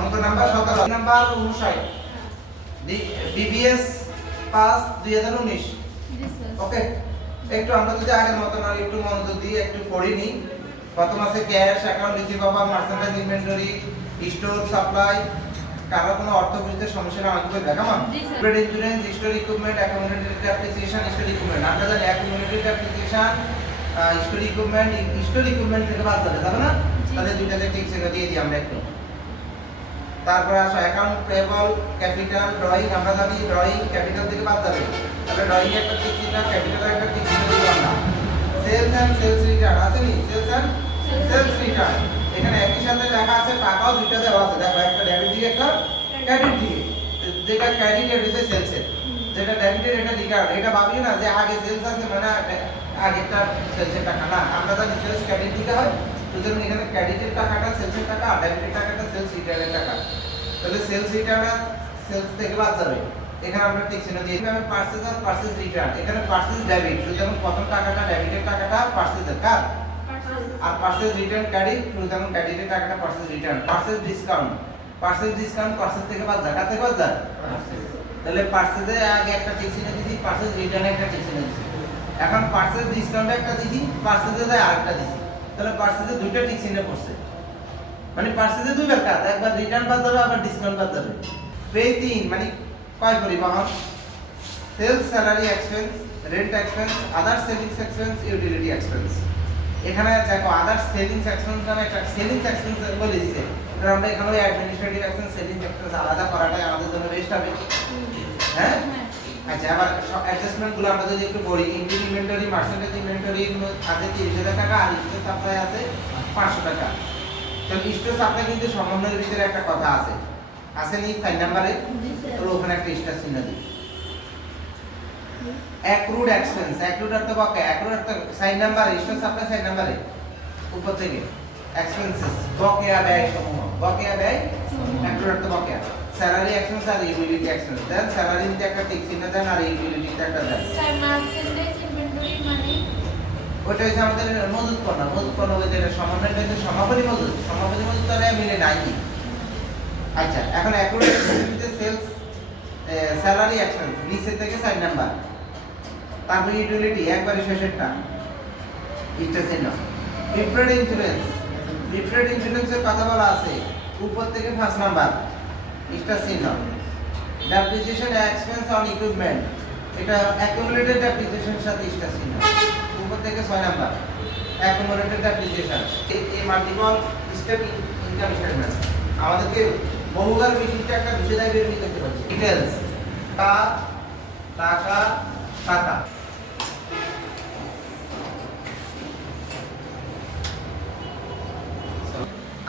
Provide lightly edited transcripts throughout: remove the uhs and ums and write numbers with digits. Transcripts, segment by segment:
অঙ্ক number 17 number 59 BBS pass 2019 জি sir. ওকে একটু আমরা যদি আগের মতন আর একটু মনোযোগ দিয়ে একটু পড়ি নি প্রথম আছে cash account receive offer merchandise inventory store supply কারো কোনো অর্থ বুঝতে সমস্যা না আমাকে বলবে কেমন জি sir. Trade insurance store equipment accumulated application store equipment আমরা জানি অ্যাকুমুলেটেড অ্যাপ্লিকেশন স্টোর ইকুইপমেন্ট থেকে বাদ যাবে তাই না জি। তাহলে দুইটাতে ঠিক ছিল দিয়ে দিই আমরা একটু তারপরে আসো অ্যাকাউন্ট পেয়েবল ক্যাপিটাল ড্রয়িং আমরা জানি ড্রয়িং ক্যাপিটাল থেকে বাদ যাবে তাহলে ড্রয়িং একটা ঠিক ছিল ক্যাপিটাল একটা ঠিক ছিল দিব আমরা সেলস এন্ড সেলস রিটার্ন আছে নি সেলস এন্ড সেলস রিটার্ন এখানে একই সাথে লেখা আছে টাকাও দুইটা দেওয়া আছে দেখো একটা ডেবিট দিকে একটা ক্রেডিট দিকে যেটা ক্রেডিট এর হচ্ছে সেলস এর যেটা ডেবিটের এটা রিটার্ন এটা ভাবিও না যে আগে সেলস আছে মানে আগেরটা সেলসের টাকা না আমরা জানি সেলস ক্রেডিট দিতে হয় সুতরাং এখানে ক্রেডিটের টাকাটা সেলসের টাকা আর ডেবিটের টাকাটা সেলস রিটার্নের টাকা তাহলে সেলস রিটার্ন সেলস থেকে বাদ যাবে এখানে আমরা ঠিক চিহ্ন দিয়ে দিই আমি পারচেজ আর পারচেজ রিটার্ন এখানে পারচেজ ডেবিট সুতরাং প্রথম টাকাটা ডেবিটের টাকাটা পারচেজের কার আর পারচেজ রিটার্ন ক্রেডিট সুতরাং ক্রেডিটের টাকাটা purchase return purchase discount purchase থেকে বাদ যায় কার থেকে বাদ যায় তাহলে পারচেজে আগে একটা ঠিক চিহ্ন দিছি পারচেজ রিটার্নে একটা ঠিক চিহ্ন দিছি এখন পারচেজ ডিসকাউন্টে একটা দিছি পারচেজে যায় আরেকটা দিছি তাহলে পারচেজে দুইটা ঠিক চিহ্ন পড়ছে মানে পারচেজে দুইবার কাজ একবার রিটার্ন বাদ যাবে আবার ডিসকাউন্ট বাদ যাবে পে 3 মানে কয় পরিবহন sales salary expense rent expense other sellings expense utility expense এখানে দেখো আদার সেলিংস এক্সপেন্স নামে একটা সেলিংস এক্সপেন্স বলে দিয়েছে কারণ আমরা এখানে ওই অ্যাডমিনিস্ট্রেটিভ এক্সপেন্স সেলিংস এক্সপেন্স আলাদা করাটাই আমাদের জন্য বেস্ট হবে হ্যাঁ আচ্ছা আবার সব অ্যাডজাস্টমেন্ট গুলো আমরা যদি একটু বলি ইনভেন্টরি মার্চেন্টাইজ ইনভেন্টরি আছে 30000 টাকা আর স্টোর সাপ্লাই আছে 500 টাকা তাহলে স্টোর সাপ্লাই কিন্তু সমন্বয়ের ভিতরে একটা কথা আছে নি 4 নম্বরে জি স্যার। তো ওখানে একটা স্টার চিহ্ন দিই অ্যাক্রুড এক্সপেন্স অ্যাক্রুড অর্থ বকে অ্যাক্রুড অর্থ 4 নম্বরে স্টোর সাপ্লাই 4 নম্বরে উপর থেকে এক্সপেন্সেস বকেয়া ব্যয় সমূহ বকেয়া ব্যয় অ্যাক্রুড অর্থ বকেয়া স্যালারি এক্সপেন্স আর ইউটিলিটি এক্সপেন্স দেন স্যালারিতে একটা ঠিক চিহ্ন দেন আর ইউটিলিটিতে একটা দেন স্যার মার্চেন্টাইজ ইনভেন্টরি মানে ওটা হচ্ছে আমাদের মজুদ পণ্য বলতে এটা সমন্বয়টা হচ্ছে সমাপনী মজুদ তাহলে মিলে নাই আচ্ছা এখন অ্যাক্রুড এক্সপেন্সে সেলস স্যালারি এক্সপেন্স নিচে থেকে 4 নাম্বার তারপর ইউটিলিটি একবারে শেষেরটা এটা চিহ্ন ডিফারেন্ট ইন্স্যুরেন্সের কথা বলা আছে উপর থেকে 5 নাম্বার এটা চিহ্ন ডেপ্রিসিয়েশন এক্সপেন্স অন ইকুইপমেন্ট এটা অ্যাকুমুলেটেড ডেপ্রিসিয়েশনের সাথে এটা চিহ্ন উপর থেকে 6 নাম্বার অ্যাকুমুলেটেড ডেপ্রিসিয়েশন এই মাল্টিপল স্টেপ ইনকাম স্টেটমেন্ট আমাদেরকে বহুবার বিশিষ্ট একটা বিষয় বের করতে পারছি ডিটেইলস টাকা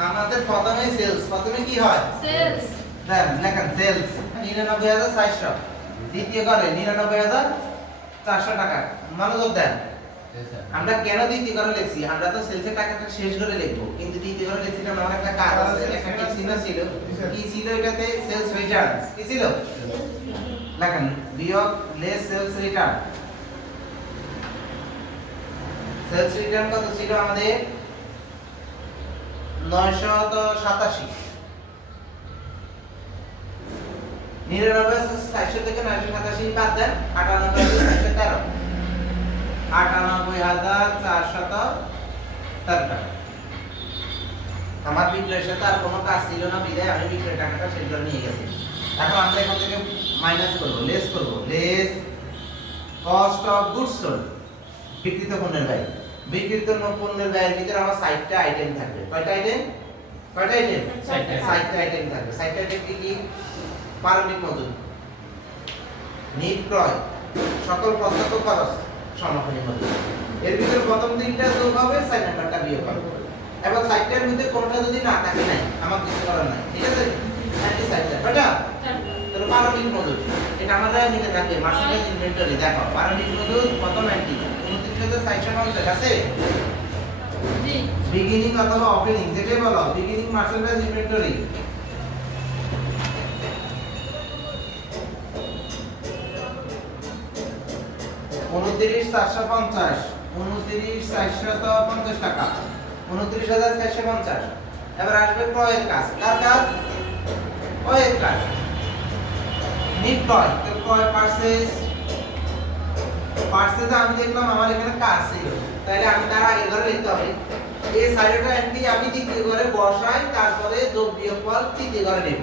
আমাদের প্রথমে কি হয় সেলস দেন লেখেন সেলস 99400 দ্বিতীয় করে 99400 টাকা মনোযোগ দেন আমরা কেন দ্বিতীয় করে লিখছি আমরা তো সেলসের টাকাটা শেষ করে লিখবো কিন্তু দ্বিতীয় করে লিখছি কারণ আমার একটা কাজ আছে একটা ঠিক চিহ্ন ছিল কি ছিল এটাতে সেলস রিটার্ন কি ছিল লেখেন বিয়োগ less sales return sales return কত ছিল আমাদের 987 99,400 থেকে 987 বাদ দেন 98,413 98,413 টাকা আমার বিক্রয়ের সাথে আর কোনো কাজ ছিল না বিদায় আমি বিক্রয়ের টাকাটা শেষ করে নিয়ে গেছি এখন আমরা এখান থেকে মাইনাস করব less cost of goods sold বিক্রিত পণ্যের ব্যয় বিক্রিত পণ্যের ব্যয়ের ভিতরে আমার 60টা আইটেম থাকবে কয়টা আইটেম 60টা আইটেম থাকবে 60টা আইটেম কি প্রারম্ভিক মজুদ নিট ক্রয় সকল প্রত্যক্ষ খরচ সমাপনী মজুদ এর ভিতরে প্রথম তিনটা যোগ হবে 4 নাম্বারটা বিয়োগ হবে এবং 60টার মধ্যে কোনটা যদি না থাকে নাই আমার কিছু করার নাই ঠিক আছে 60টা বেটা তাহলে প্রারম্ভিক মজুদ এটা আমাদের নিতে থাকে মার্চেন্টাইজ ইনভেন্টরি দেখো প্রারম্ভিক মজুদ প্রথম এন্ট্রি 29,450 আছে জি বিগিনিং অথবা ওপেনিং যেটাই বলো বিগিনিং মার্চেন্টাইজ ইনভেন্টরি উনত্রিশ 450 টাকা 29,450 এবার আসবে ক্রয়ের কাজ কার কাজ নিট ক্রয় তো ক্রয় পারচেজ আমি দেখলাম আমার এখানে কাজ ছিল, তাহলে আমি তার আগের ঘরে লিখতে হবে এই সাইডটা এন্ট্রি আমি দ্বিতীয় ঘরে বসাই, তারপরে যোগ বিয়োগ ফল তৃতীয় ঘরে নেব।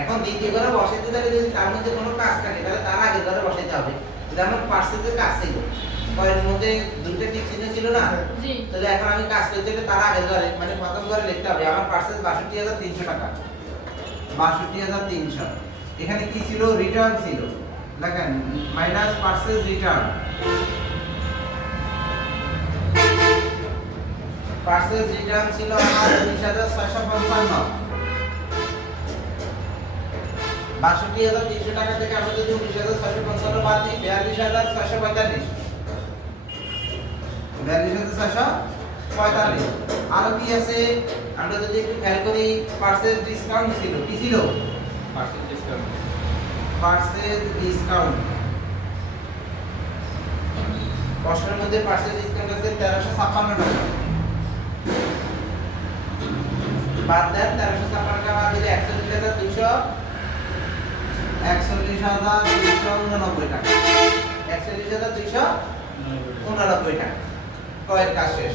এখন দ্বিতীয় ঘরে বসাইতে গেলে যদি তার মধ্যে কোনো কাজ থাকে তাহলে তার আগের ঘরে বসাইতে হবে। যেমন পারচেজের কাজ ছিল, কয়ের মধ্যে দুটো টিক চিহ্ন ছিল না, জি তাহলে এখন আমি কাজ করতে গেলে তার আগের ঘরে মানে প্রথম ঘরে লিখতে হবে আমার পারচেজ ৬২,৩০০ টাকা, ৬২,৩০০। এখানে কি ছিল? রিটার্ন ছিল, দেখেন minus purchase return, purchase return ছিল আমার ১৯,৬৫৫। ৬২,৩০০ টাকা থেকে আমরা যদি ১৯,৬৫৫ বাদ দিই ৪২,৬৪৫, ৪২,৬৪৫। আর কি আছে আমরা যদি একটু খেয়াল করি, পারচেজ ডিসকাউন্ট ছিল, কি ছিল? পারচেজ ডিসকাউন্ট কষ্টের মধ্যে পারচেজ ডিসকাউন্ট আছে ১৩৫৬ টাকা, বাদ দেন ১৩৫৬ টাকা বাদ দিলে ৪১,২০০, ৪১,২৮৯ টাকা, ৪১,২৮৯ টাকা। ক্রয়ের কাজ শেষ।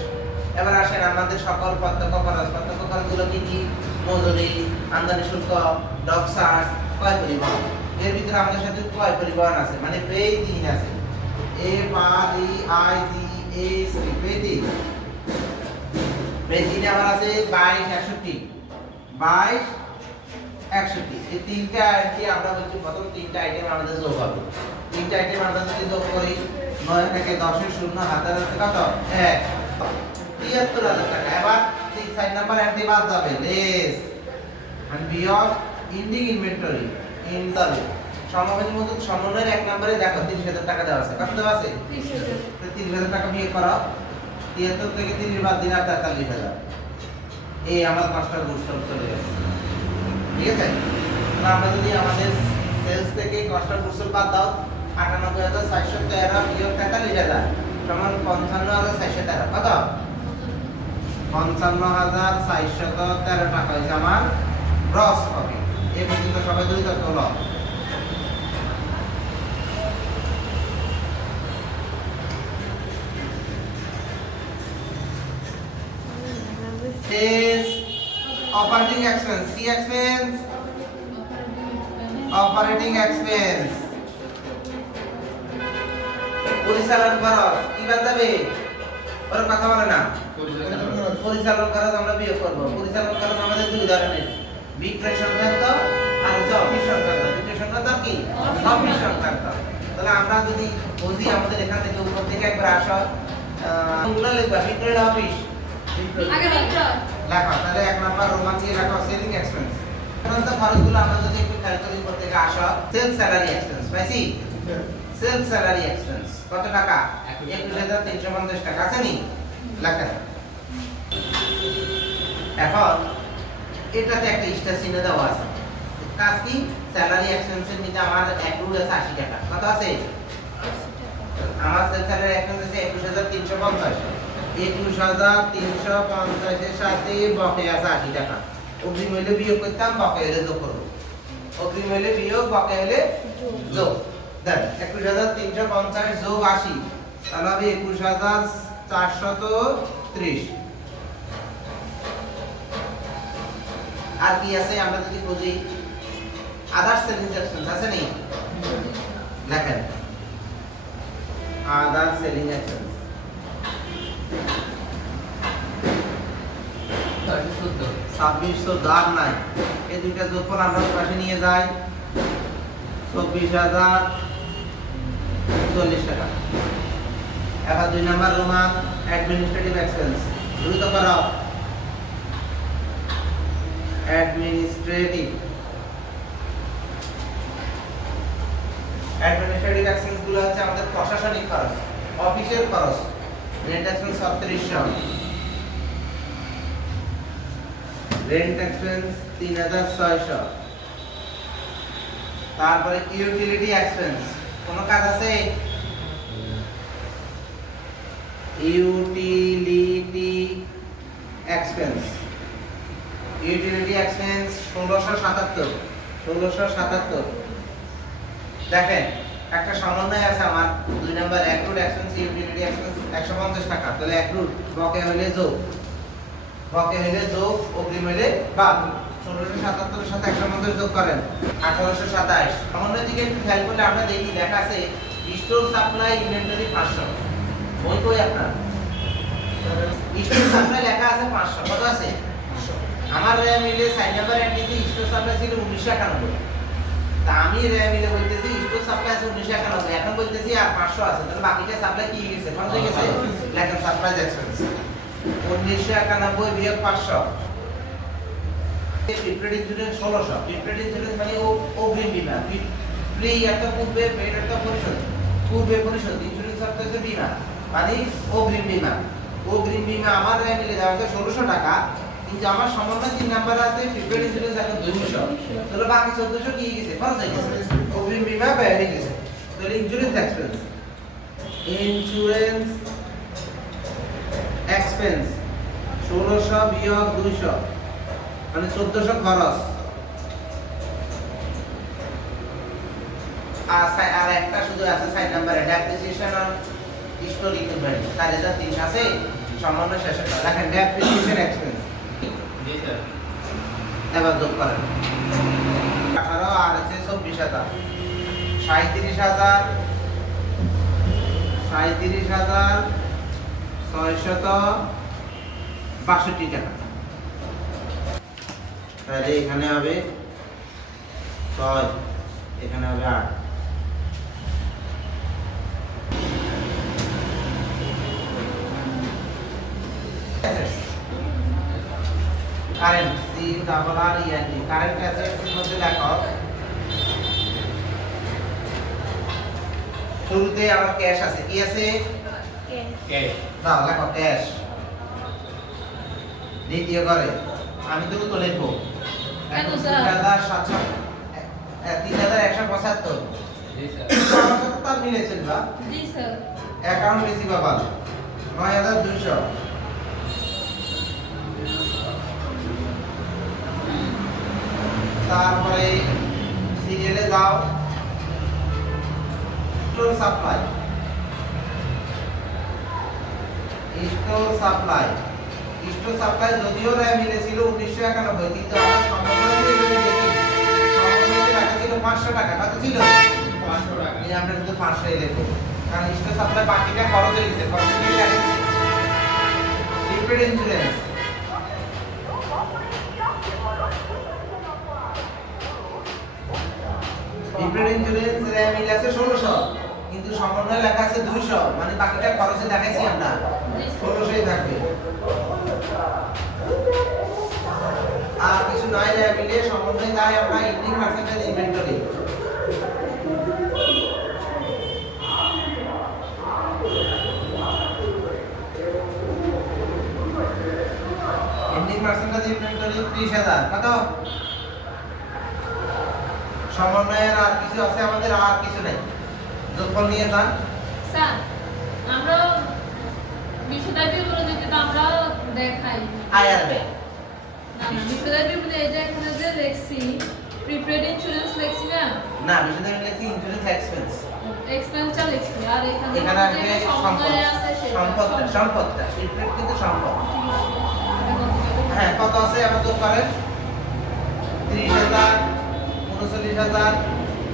এবার আসেন আমাদের সকল প্রত্যক্ষ খরচগুলো কি কি? মজুরি, আমদানি শুল্ক, ডক চার্জ, ক্রয় পরিবহন। এর ভিতরে আমাদের সাথে ক্রয় পরিবহন আছে, মানে পেই দিন আছে, পেই দিনে আমার আছে ২২,৬১, ২২,৬১। এই তিনটা আইটেম আমরা বলছি প্রথম তিনটা আইটেম আমাদের যোগ হবে। তিনটা আইটেম আমরা যদি যোগ করি ৯ থেকে ১০ এর শূন্য হাতে আছে কত? ১, ৭৩,০০০ টাকা। এবার 6 নাম্বার এন্ট্রি বাদ যাবে, লেস মানে বিয়োগ ইন্ডিং ইনভেন্টরি ইনভেন্টরি সমবায় মজুদ সমন্বয়ের ১ নম্বরে দেখো ৩০,০০০ টাকা দেওয়া আছে, কত দেওয়া আছে? ৩০,০০০। তো ৩০,০০০ টাকা বিয়োগ করো, ৭৩ থেকে ৩০ বাদ দিলে ৪৩,০০০। এই আমার পাঁচটা গুড চলে গেছে, ঠিক আছে? তাহলে আমরা যদি আমাদের সেলস থেকে কস্ট অফ গুডস বাদ দাও ৯৮,৪১৩ বিয়োগ ৪৩,০০০ সমান ৫৫,৪১৩, কত? ৫৫,৪১৩ টাকা হয়েছে আমার গ্রস প্রফিট। এই পর্যন্ত সবাই যদি তথ্য হলো is operating expense, C expense, operating expense, পরিচালন খরচ কি বাদ যাবে? ওর কথা বলে না, পরিচালন খরচ আমরা বিয়োগ করব। পরিচালন খরচ আমাদের দুই ধরনের, বিক্রয় সংক্রান্ত আর হচ্ছে অফিস সংক্রান্ত। বিক্রয় সংক্রান্ত কি? অফিস সংক্রান্ত। তাহলে আমরা যদি বুঝি আমাদের এখান থেকে উপর থেকে একবার আসা কোনগুলো লিখবা? বিক্রয় অফিস আগে বিক্রয় লেখা, তাহলে ১ নাম্বার রোমান দিয়ে লেখা সেলিং এক্সপেন্স। সাধারণত খরচগুলো আমরা যদি একটু খেয়াল করি উপর থেকে আসা সেলস স্যালারি এক্সপেন্স, পাইছি? সেলস স্যালারি এক্সপেন্স কত টাকা? ২১,৩৫০ টাকা, আছে নি? লেখা। এখন এটাতে একটা স্টার চিহ্ন দেওয়া আছে, কাজ কি? স্যালারি এক্সপেন্সের মধ্যে আমার অ্যাক্রুড আছে ৮০ টাকা, কত আছে? আমার সেলস স্যালারি এক্সপেন্স আছে ২১,৩৫০, ২১,৩৫০ এর সাথে বকেয়া আছে ৮০ টাকা। অগ্রিম হইলে বিয়োগ করতাম, বকেয়া হইলে যোগ করব। অগ্রিম হইলে বিয়োগ, বকেয়া হইলে যোগ। দেন ২১,৩৫০ যোগ ৮০ তাহলে হবে ২১,৪৩০। আর কি আছে আমরা যদি বুঝি? আদার সেলিং এক্সপেন্স আছে নি? লেখেন আদার সেলিং এক্সপেন্স ২৬,১৪ আর নাই, এই দুইটা যোগফল আমরা পাশে নিয়ে যাই ২৪,০৪০ টাকা। এবার ২ নাম্বার রোমান অ্যাডমিনিস্ট্রেটিভ এক্সপেন্স, দ্রুত করো। অ্যাডমিনিস্ট্রেটিভ এক্সপেন্স গুলো হচ্ছে আমাদের প্রশাসনিক খরচ, অফিসের খরচ। Rent expense ৩৬০০, rent expense ৩৬০০। তারপরে ইউটিলিটি এক্সপেন্স, কোন কাজ আছে? ইউটিলিটি এক্সপেন্স, ইউটিলিটি এক্সপেন্স ১৬৭৭, দেখেন একটা সমন্বয় আছে আমার 2 number accrued expense utility expense 150 টাকা, তাহলে অ্যাক্রুড বকে হইলে যোগ, বকে হইলে যোগ, অগ্রিম হইলে বাদ। 1677 এর সাথে 150 যোগ করেন 1827। সমন্বয় দিকে একটু খেয়াল করলে আমরা দেখি লেখা আছে স্টোর সাপ্লাই ইনভেন্টরি 500। ওই কই আপনার স্টোর সাপ্লাই লেখা আছে 500, কত আছে? আমার র্যাম মিলে সাইড নাম্বার এন্ট্রিতে স্টোর সাপ্লাই ছিল 1991। তা আমি র্যাম মিলে বলতেছি স্টোর সাপ্লাই আছে 1991, এখন বলতেছি আর 500 আছে, তাহলে বাকিটা সাপ্লাই কি গেছে? কোন হয়ে গেছে? লেখেন সাপ্লাই এক্সপেন্স 1991 বিয়োগ 500। Prepaid insurance 1600। প্রিপেড ইন্স্যুরেন্স মানে অগ্রিম বীমা। প্রি একটা পূর্বে, পেড একটা পরিশোধ, পূর্বে পরিশোধ। ইন্স্যুরেন্স অর্থ হচ্ছে বীমা মানে অগ্রিম বীমা। অগ্রিম বীমা আমার র্যাম মিলে দেওয়া হচ্ছে 1600 টাকা, কিন্তু আমার সমন্বয় 3 নাম্বার আছে প্রিপেড ইন্স্যুরেন্স এখন 200, তাহলে বাকি 1400 কি গেছে? খরচ হয়ে গেছে, অগ্রিম বীমা ব্যয় হয়ে গেছে। তাহলে ইন্স্যুরেন্স এক্সপেন্স, ইন্স্যুরেন্স এক্সপেন্স 1600 বিয়োগ 200 মানে 1400 খরচ। আর একটা শুধু আছে সাইড নাম্বারে ডেপ্রিসিয়েশন অন স্টোর ইকুইপমেন্ট 4300 আছে, সমন্বয় শেষে লেখেন ডেপ্রিসিয়েশন এক্সপেন্স। জি স্যার। এবার যোগ করেন 18 আর আছে 24000, 37000, 37662 টাকা। তাহলে এখানে হবে 6, এখানে হবে 8। Current C double R E N T, current assets এর মধ্যে লেখো শুরুতে আমার ক্যাশ আছে, কি আছে? ক্যাশ। দাও লেখো ক্যাশ। দ্বিতীয় করে আমি তো লিখবো কেন স্যার? 3175। জি স্যার। তার মিলেছিল বা জি স্যার। Account receivable 9200। তারপরে সিরিয়ালে দাও store supply, store supply, store supply যদিও র্যাম মিলেছিল 1991, কিন্তু আমার সমন্বয় দিয়ে যদি দেখি সমন্বয়তে টাকা ছিল 500 টাকা, কত ছিল? 500 টাকা। এই আমরা শুধু 500 ই লিখব, কারণ স্টোর সাপ্লাই বাকিটা খরচ হয়ে গেছে, খরচ হয়ে গেছে। প্রিপেড ইন্স্যুরেন্স প্রিপেড ইন্স্যুরেন্স র্যাম মিল আছে 1600, কিন্তু সমন্বয় লেখা আছে 200, মানে বাকিটা খরচে দেখাইছি আমরা, 1600ই থাকবে। আর কিছু নয় র্যাম মিলে সমন্বয়, তাই আমরা ending percentage inventory ending percentage inventory 30000, কত? সমন্বয়ের আর কিছু আছে আমাদের? আর কিছু নাই, যোগফল নিয়ে যান। স্যার আমরা বিষয়টাকে বলে দিতে তো আমরা দেখাই আয়ার বে না না বিষয়টাকে বলে এই যে এখানে যে লেখছি প্রিপেড ইন্স্যুরেন্স লেখছি না, না বিষয়টা লিখছি ইন্স্যুরেন্স এক্সপেন্স। এক্সপেন্সটা লেখছি আর এখানে এখানে আসবে যে সম্পদ, সমন্বয় আছে সেটা সম্পদটা প্রিপেড কিন্তু সম্পদ। এটা কত টাকা? হ্যাঁ কত আছে আবার যোগ করেন 30000, 39000,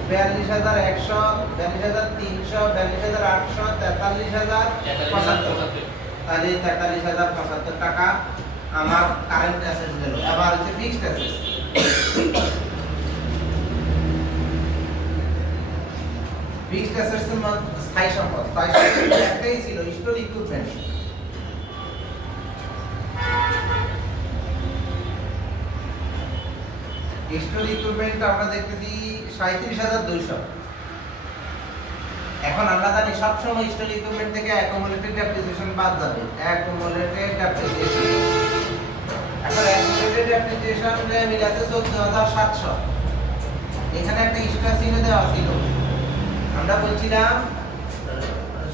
42100, 42300, 42800, 43000, 75। তাহলে 43075 টাকা আমার কারেন্ট অ্যাসেট গেল। এবার হচ্ছে ফিক্সড অ্যাসেট, ফিক্সড অ্যাসেটস এর মধ্যে স্থায়ী সম্পদ, স্থায়ী সম্পদ একটাই ছিল স্টোর ইকুইপমেন্ট। স্টোর ইকুইপমেন্ট আমরা দেখতেছি 37200। এখন আমরা জানি সবসময় স্টোর ইকুইপমেন্ট থেকে অ্যাকুমুলেটেড ডেপ্রিসিয়েশন বাদ যাবে, অ্যাকুমুলেটেড ডেপ্রিসিয়েশন। এখন অ্যাকুমুলেটেড ডেপ্রিসিয়েশন এর মিল আছে 14700। এখানে একটা এক্সট্রা চিহ্ন দেওয়া ছিল, আমরা বলছিলাম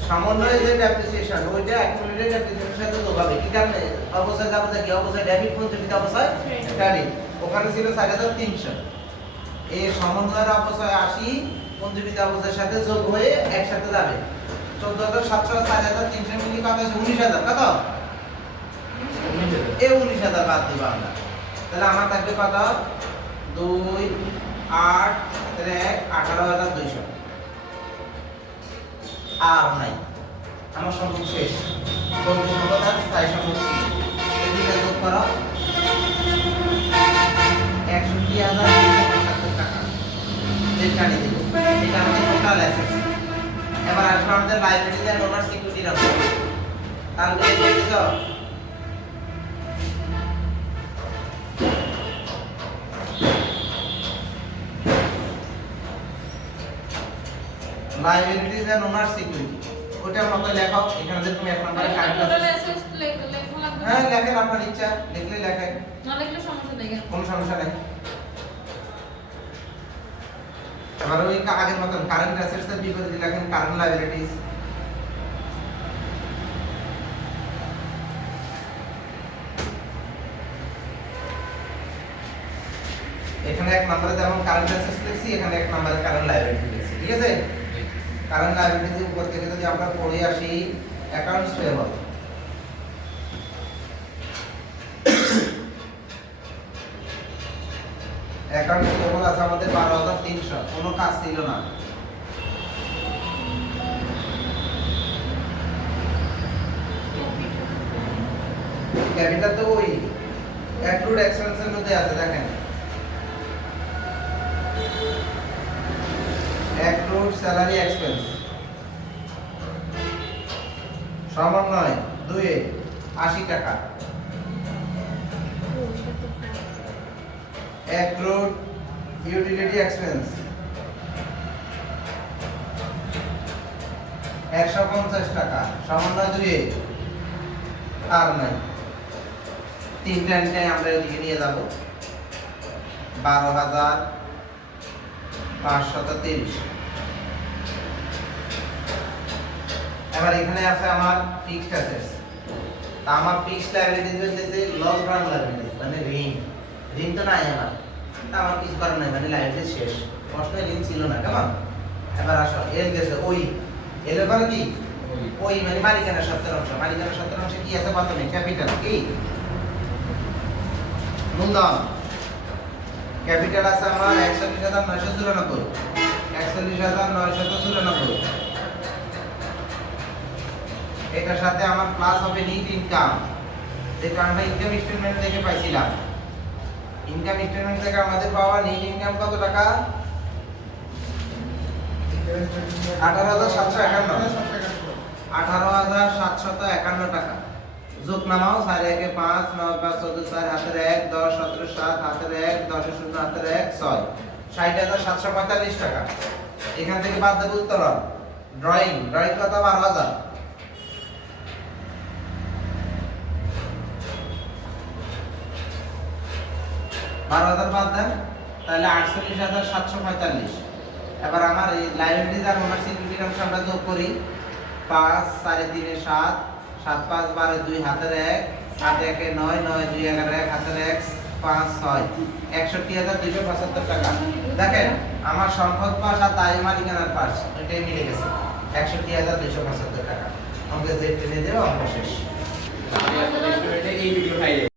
সমন্বয়ে যে ডেপ্রিসিয়েশন ওইটা অ্যাকুমুলেটেড ডেপ্রিসিয়েশনের সাথে যোগ হবে। কি কারণে? অবস্থায় যাবো কি অবস্থায় ডেবিট পঞ্চমিত অবস্থায় ক্রেডিট, ওখানে ছিল 4300। এই সমন্বয়ের অবস্থায় 80, পুঞ্জীবিতা অবস্থার সাথে যোগ হয়ে একসাথে যাবে 14,700 আর 4,300 মিলি কত আছে 19,000 কত এই 19,000 বাদ দিব আমরা তাহলে আমার থাকবে কত 2 8 1 18,200 আর নাই আমার সম্পদ শেষ কোন সম্পদ আর স্থায়ী সম্পদ ছিল এদিকে যোগ করো 61,275 টাকা যেটা নিয়ে দেব এটা আমাদের টোটাল অ্যাসেটস এবার আসলে আমাদের লাইবিলিটি এন্ড ওনার সিকিউরিটি রাখবো তাহলে এই দেখছো লাইবিলিটিজ এন্ড ওনার সিকিউরিটি ওটার মতো লেখাও এখানে যে তুমি এক নম্বরে কারেন্ট টোটাল অ্যাসেটস লেখা লাগবে হ্যাঁ লেখেন আপনার ইচ্ছা লিখলে লেখেন না লিখলে সমস্যা নেই কোনো সমস্যা নেই আবার ওই আগের মতন কারেন্ট অ্যাসেটস এর বিপরীতে লেখেন কারেন্ট লাইবিলিটিজ এখানে এক নম্বরে যেমন কারেন্ট অ্যাসেটস লিখছি এখানে এক নম্বরে কারেন্ট লাইবিলিটি লিখছি ঠিক আছে কারেন্ট লাইবিলিটির উপর থেকে যদি আমরা পড়ে আসি অ্যাকাউন্টস পেয়েবল অ্যাকাউন্টস পেয়েবল আছে আমাদের 12,300 কোনো কাজ ছিল না ক্যাপিটাল তো ওই অ্যাক্রুড এক্সপেন্সের মধ্যে আছে দেখেন অ্যাক্রুড স্যালারি এক্সপেন্স সমন্বয় 2 টাকা অ্যাক্রুড ইউটিলিটি এক্সপেন্স 150 টাকা সমন্বয় 2 আর নাই তিনটা আমরা ওদিকে নিয়ে যাব 12,530 এবার এখানে আছে আমার ফিক্সড অ্যাসেটস তা আমার ফিক্সড লায়াবিলিটিজ হচ্ছে লস রান লায়াবিলিটিজ মানে ঋণ তো নাই আমার তা আমার কিছু করার নাই মানে লায়াবিলিটিজ শেষ কষ্ট ঋণ ছিল না কেমন এবার আসো এর গেছে ওই এর ব্যাপারে কি ওই মানে মালিকানা সত্তর অংশে কি আছে প্রথমে ক্যাপিটাল কি মূলধন ক্যাপিটাল আছে আমার 41,994 41,994 এটার সাথে আমার প্লাস হবে নিট ইনকাম যেটা আমরা ইনকাম স্টেটমেন্ট থেকে পাইছিলাম ইনকাম স্টেটমেন্ট থেকে আমাদের পাওয়া নিট ইনকাম কত টাকা 18,751 টাকা যোগ নামাও 4 1 5 9 5 14 4 হাতের 1 10 17 7 হাতের 1 10 0 হাতের 1 6 60,745 টাকা এখান থেকে বাদ দেব উত্তোলন ড্রয়িং কত 12,000 12,000 বাদ দেন তাহলে 48,745 এবার আমার এই লাইবিলিটিজ আর ওনার সিকিউরিটির অংশ আমরা যোগ করি 5 4 3 7 7 5 12 2 হাতের 1 8 1 9 9 2 11 1 হাতের 1 5 6 61,275 টাকা দেখেন আমার সম্পদ পাস আর তাই মালিকানার পাস এটাই মিলে গেছে 61,275 টাকা আমাকে যে টেনে দেব অঙ্ক শেষ এই ভিডিও ফাইলে